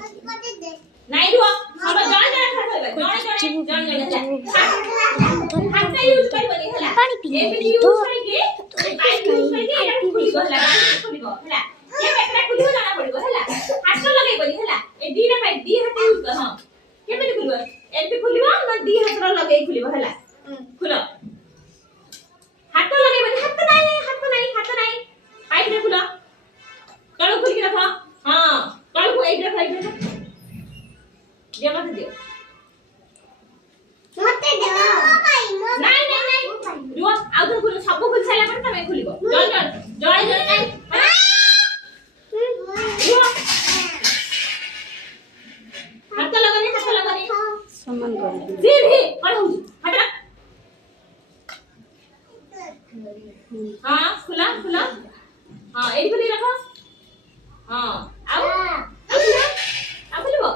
नहीं रुआ हम जान जान जान हाथ से यूज कर बनी हला पानी पी ये भी यूज करके पाइप यूज करके एटा खुली गो हला खुली गो हला ये बेकरा खुली हो जाना पड़िगो हला हाथ से लगे बनी हला ए दी ना पाइप दी हाथ यूज कर हां केमे खुलिबो एमपी खुलिबो ना दी हाथ रो लगे खुलिबो हला खुलो हाथ लगे बनी हाथ नहीं पाइप ने खुलो कल खुल के रखो हां कल को एक रखो ये मत दियो मते दे नहीं रुआ आउ तो खुल सब खुल साला पर तमे खुलिबो जय नहीं रुआ हाथ लगाने सम्मान कर जी भी कौन हो हट हां खुला हां एक खुली रखो हां आओ खुलिबो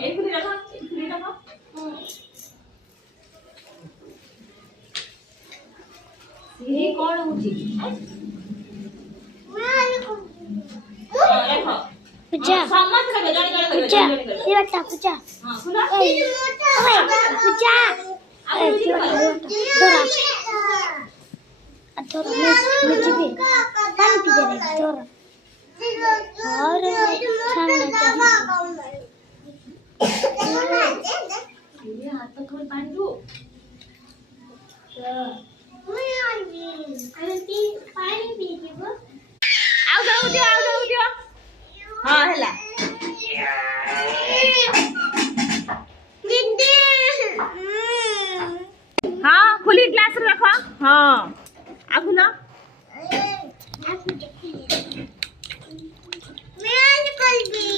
एक खुली रखो ये कौन होची देखो पूजा सम्मत लगे जाने पूजा ये बता पूजा हां खुला पूजा दोरा मुझे भी पानी पी जा दोरा और खाना ये हाथ तो खोल पानी दो पानी पी जीवो आओ दियो हां हला दीदी हां खुली ग्लास रखो हां आ खुला मैं आज कल भी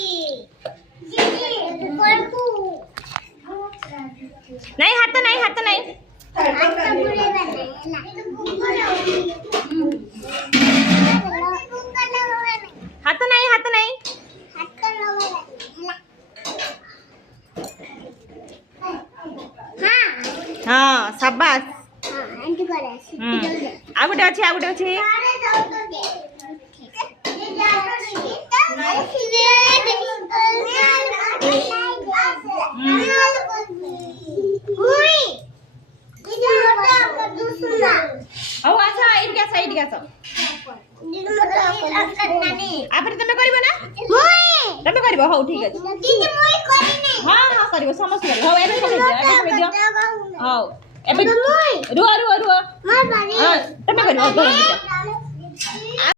दीदी पढ़ू नहीं हाथ नहीं आता बुरे बने हाथ नहीं हां शाबाश आ गुटे अछि आओ अच्छा साइड गया आपरे तमे करबो ना तमे करबो हो ठीक अछि हां करबो समझ कर हो एबे कर दियो हां एबे रुआ हां तमे करबो